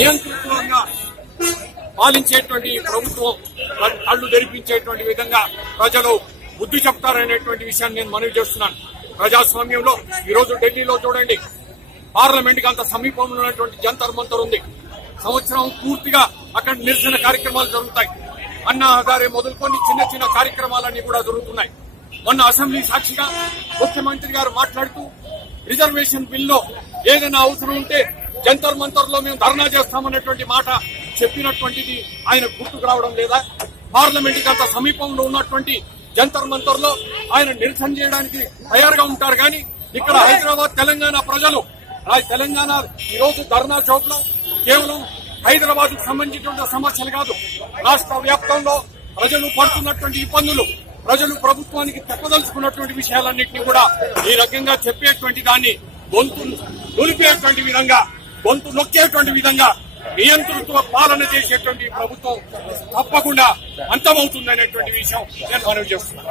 నియంత్రితంగా పాలించేటువంటి ప్రభుత్వం కళ్ళు తెరిపించేటువంటి విధంగా ప్రజలు బుద్ధి చెప్తారనేటువంటి విషయాన్ని నేను మనవి చేస్తున్నాను. ప్రజాస్వామ్యంలో ఈ రోజు ఢిల్లీలో చూడండి, పార్లమెంట్ కి అంత సమీపంలో ఉన్నటువంటి జంతర్ మంతర్ ఉంది. సంవత్సరం పూర్తిగా అక్కడ నిరసన కార్యక్రమాలు జరుగుతాయి. అన్నా హజారే మొదలుకొని చిన్న చిన్న కార్యక్రమాలన్నీ కూడా జరుగుతున్నాయి. మొన్న అసెంబ్లీ సాక్షిగా ముఖ్యమంత్రి గారు మాట్లాడుతూ రిజర్వేషన్ బిల్లో ఏదైనా అవసరం ఉంటే జంతర్ మంతర్ లో మేము ధర్నా చేస్తామన్నటువంటి మాట చెప్పినటువంటిది ఆయన గుర్తుకు రావడం లేదా? పార్లమెంట్ కి అంత సమీపంలో ఉన్నటువంటి జంతర్ మంతర్ లో ఆయన నిరసన చేయడానికి తయారుగా ఉంటారు. కానీ ఇక్కడ హైదరాబాద్ తెలంగాణ ప్రజలు తెలంగాణ ఈ రోజు ధర్నా చౌక్ లో కేవలం హైదరాబాద్ కు సంబంధించినటువంటి సమస్యలు కాదు, రాష్ట్ర వ్యాప్తంలో ప్రజలు పడుతున్నటువంటి ఇబ్బందులు, ప్రజలు ప్రభుత్వానికి చెప్పదలుచుకున్నటువంటి విషయాలన్నింటినీ కూడా ఈ రకంగా చెప్పేటువంటి దాన్ని గొంతు నొలిపేటువంటి విధంగా, గొంతు నొక్కేటువంటి విధంగా నియంతృత్వ పాలన చేసేటువంటి ప్రభుత్వం తప్పకుండా అంతమవుతుందనేటువంటి విషయం నేను మనవి చేస్తున్నాను.